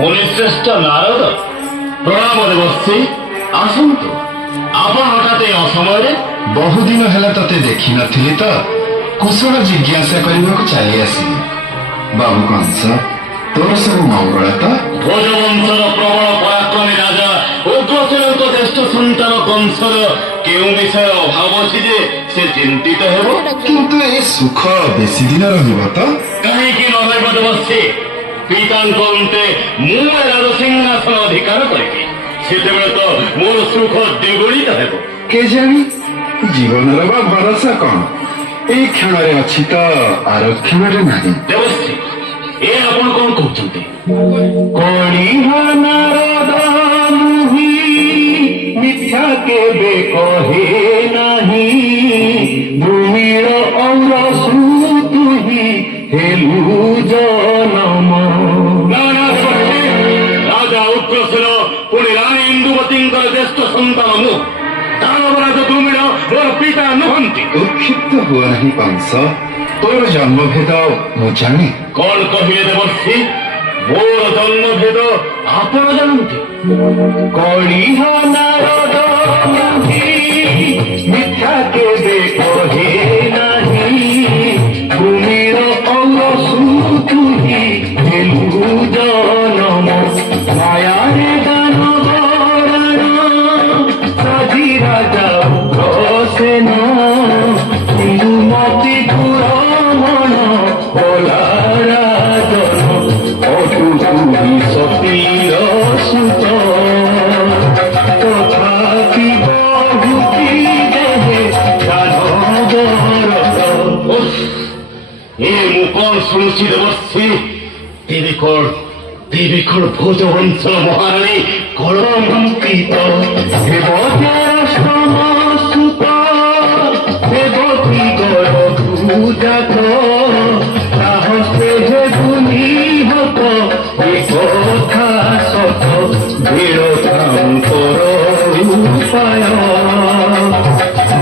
मुनिश्रेष्ठ नारद प्रणाम देवश्री आसतु आपण हठात असमय बहुदिन है ते देखी नी तो कुशल जिज्ञासा करने को चली आसिली बाबू कंस तोर सब मंगल तो भोजवंशर प्रबल पराक्रमी राजा उग्रसेन ज्येष्ठ सन्तान कंसर केउ विषय अभाव अच्छी जे से चिंतित हेबो किंतु ए सुख बेसी दिन रहिब तो कहीं नरब देवश्री पितांक अंते मु राजसिंहासन अधिकार करी सेतेबेले तो मोर सुख द्विगुणित हेबो के जानी जीवन बा भरोसा कौन ए क्षण अच्छी तो आर क्षण नहीं देवश्री ए आपण कौन कहते मिथ्या केबे कहे नहीं भूमिर और सुतुही हेलु जनम राजा उग्रसेन पुणी राणी इंदुवती ज्येष्ठ सन्तान मु दानवराज द्रुमिण मोर पिता नुहंती उत्क्षिप्त हुआ नहीं कंस तोर जन्मभेद मु जाने कौन कहिए देवर्षि मोर जन्मभेद आपण जानती कणिह नारद मिथ्या केबे कहे नहीं भूमिर और सुतुही हेलु जनम मायारे दानवरण साधी राजा उग्रसेन हिन्दुमती पुरमण बोला राजन अटुकुही सतीर सुत तथापि बहुती देहे दानवरत ए मु कौन शुणुची देवर्षि देवी कौन भोजवंश महाराणी कलंकित देवतार समसुत देवती गरुजात साहसे हे गुनिहत ए कथा सत भीड़तांकर उपाय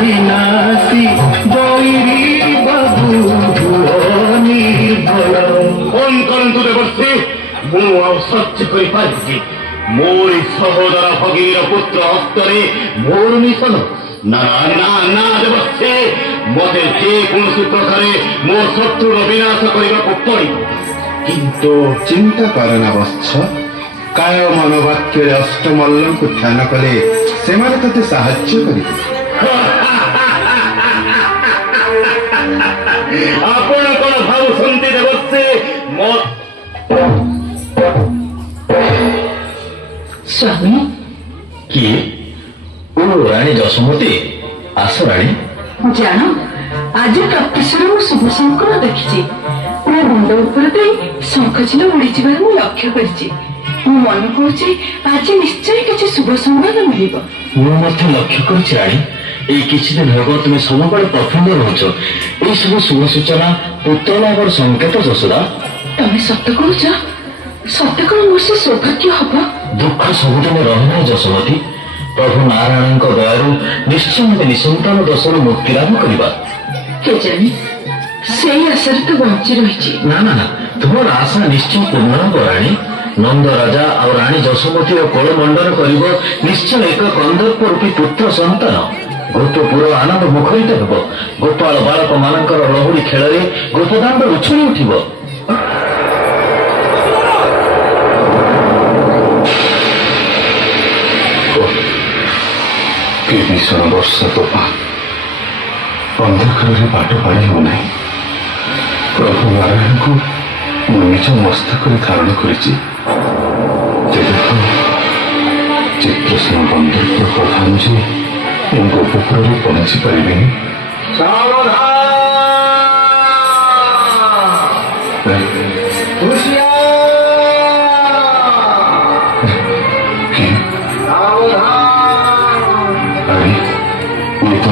विनाशी बैरी बाबू निर्भय कौन करंतु देवर्षि मु सत्य कर पारि मोरी सहोदर भगिनीर पुत्र हस्तरे मोर मिशन ना ना ना देवर्षि मते जेकोसी प्रकार मो शत्रुर विनाश करने पड़ किंतु चिंता करना वत्स काय मनोवाक्य अष्टमल्ल को ध्यान कले से ते साहाय्य करेंगे आपण कौन भावुंट देवर्षि मो स्वामी किए ओ राणी जसमती आस राणी जान आज प्रत्युषर मु शुभ संकर देखी मो मुंड उपर शंखचिल उड़ीजार मु लक्ष्य कर मन कहे आज निश्चय किसी शुभ संवाद मिल लक्ष्य कर राणी এই কিছুদিন হব তুমি সমবল প্রফুল্ল রହୁଛ এই সব শুভ সূচনা পুত্র লাভর সংকেত যশোদা তুমি সত্য কହୁଛ সত্য কଣ মোর সে সৌভাগ্য হব দুঃখ ସବୁଦିନ ରହେ ଯଶୋମତୀ ପ୍ରଭୁ ନାରାୟଣଙ୍କ ଦୟାରୁ ନିଶ୍ଚୟ ମତେ ନିସନ୍ତାନ ଦୋଷରୁ ମୁକ୍ତି ଲାଭ କରିବା କେଜାଣି ସେଇ ଆଶାରେ ତ ବଞ୍ଚି ରହିଛି ନା ନା ନା ତୁମର ଆଶା ନିଶ୍ଚୟ ପୂର୍ଣ୍ଣ ହେବ ରାଣୀ ନନ୍ଦ ରାଜା ଆଉ ରାଣୀ ଯଶୋମତୀର କୋଳମଣ୍ଡନ କରିବ ନିଶ୍ଚୟ ଏକ କନ୍ଦର୍ପ ରୂପୀ ପୁତ୍ର ସନ୍ତାନ ଗୋପପୁର ଆନନ୍ଦ ମୁଖରିତ ହେବ ଗୋପାଳ ବାଳକ ମାନଙ୍କର ଲହୁଡ଼ି ଖେଳରେ ଗୋପଦାଣ୍ଡ ଉଛୁଳି ଉଠିବ कि भीषण वर्षा तोफान अंधकार बाट पाई हो नहीं प्रभु नारायण को निज मस्तक धारण कर चित्रसेन गंधर्व प्रधान जी गोपुर पहुंची पारे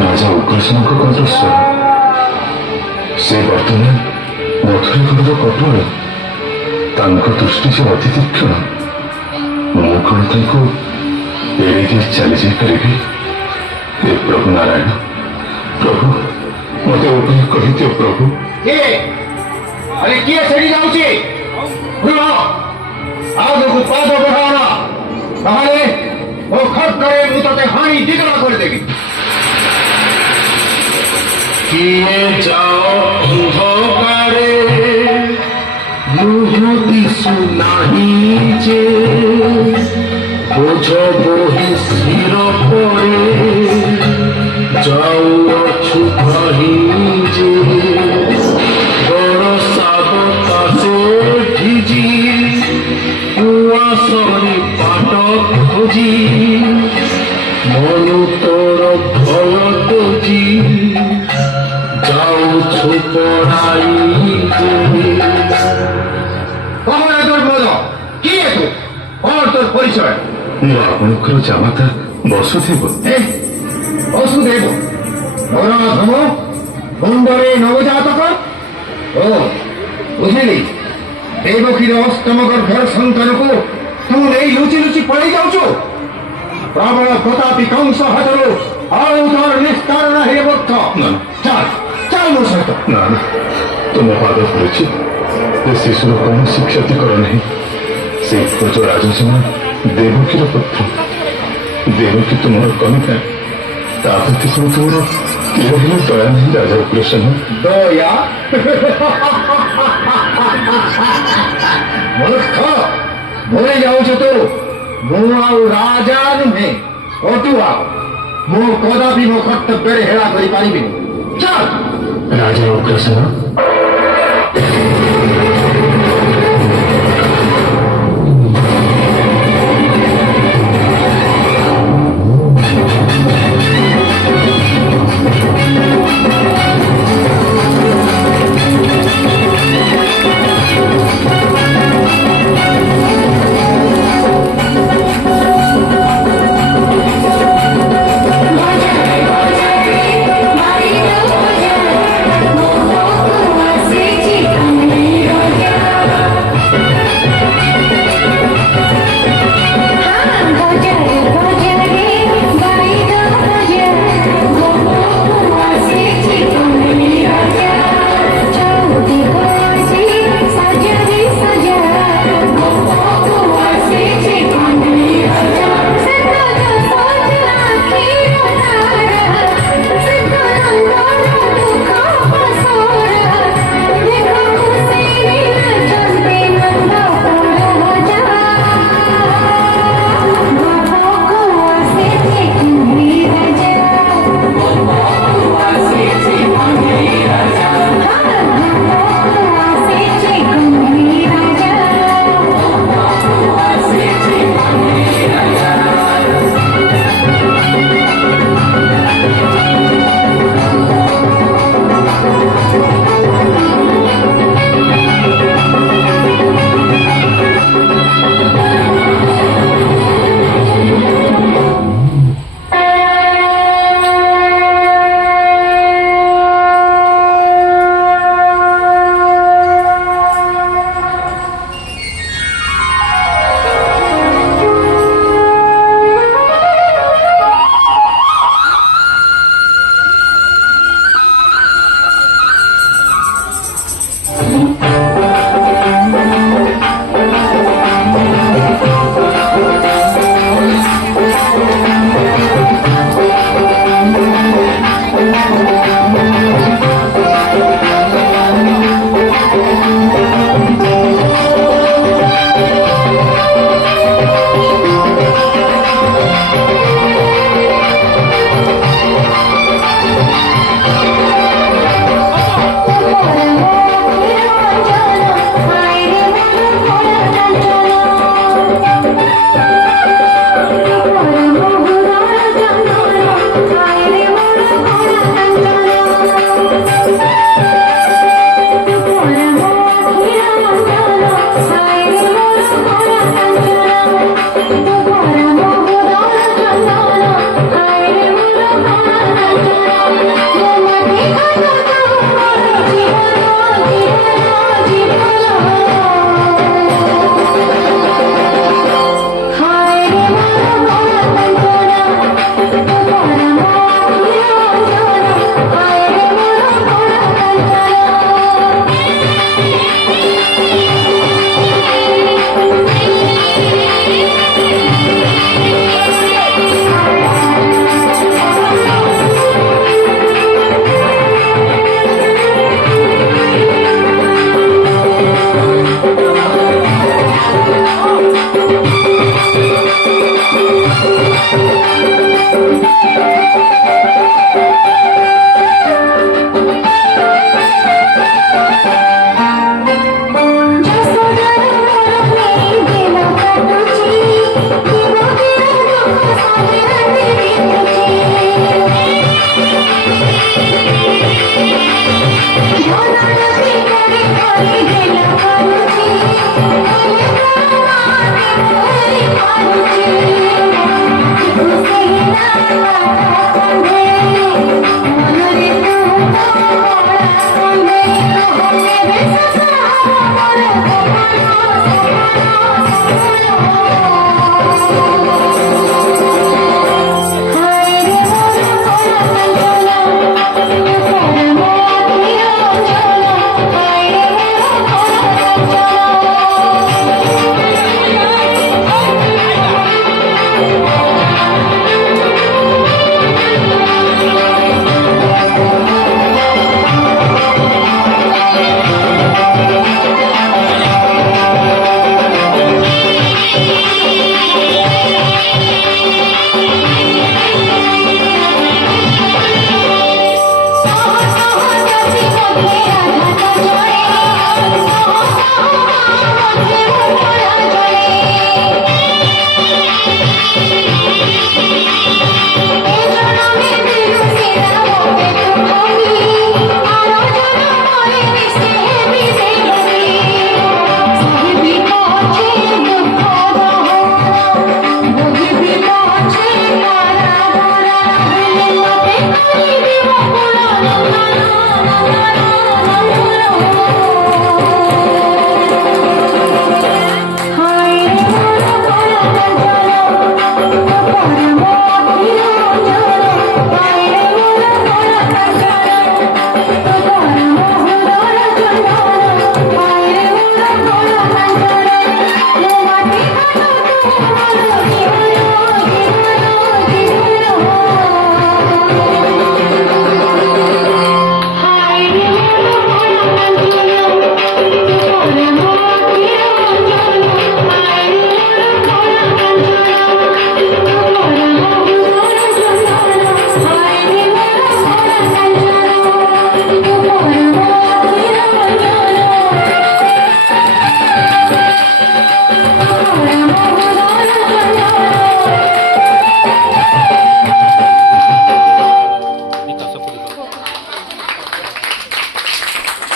राजा उग्रसेन कंठस्वर से बर्तमान मथुरापुर कटोर दृष्टि से अति तीक्षण मु कौन एड़े चली जापरि हे प्रभु नारायण प्रभु मत उपाय कही प्रभु अरे किए सेठी जाऊची ଆଗକୁ ପାଦ ବଢ଼ାଅନା, ତାହେଲେ ମୋ ଖଟରେ ମୁଁ ତତେ ହାଣି ଦିଗଣା କରିଦେବି। কিয়ে যাও অন্ধকারে মুহ দিশু নাহি যে বোঝ বহি শির পরে যাও অছু ভাহি যে বরষা বতাসে ভিজি কুয়াশরে পাট খোঁজি মনু তোর ভয় তোজি যাওছু পড়াই কখন তোর মদ কি এতো কর তোর পরিচয়? ମୁଁ ଆପଣଙ୍କର ଜାମାତା ବସୁଥିବ ବସୁଦେବ ନରାଧମ ମୁଣ୍ଡରେ ନବଜାତକ। ଓ ବୁଝିଲି, ଦେବକୀର ଅଷ୍ଟମ ଗର୍ଭର ସନ୍ତାନକୁ ତୁ ନେଇ ଲୁଚି ଲୁଚି ପଳେଇ ଯାଉଛୁ। ପ୍ରବଳ ପ୍ରତାପୀ କଂସ ହାତରୁ ଆଉ ତୋର ନିସ୍ତାରଣ ହେବ ତ। ନା। ଚାଲ ଚାଲ ମୋ ସହିତ। ନା ନା ତୁମ ପାଦ ଧରୁଛି, ଏ ଶିଶୁର କୌଣସି କ୍ଷତି କର ନାହିଁ। ସେ ବ୍ରଜ ରାଜସେନା ଦେବକୀର ପୁତ୍ର, ଦେବକୀ ତୁମର କନିକା, ତା ପ୍ରତି କ'ଣ ତୁମର କେବେ ହେଲେ ଦୟା ନାହିଁ ରାଜା ଉଗ୍ରସେନ? ଦୟା ମୂର୍ଖ, ଭୁଲି ଯାଉଛୁ ତୁ। ମୁଁ ଆଉ ରାଜା ନୁହେଁ, ଅଟୁଆ। ମୁଁ କଦାପି ମୋ କର୍ତ୍ତବ୍ୟରେ ହେଳା କରିପାରିବିନି। ଚାଲ। ରାଜା ଉଗ୍ରସେନ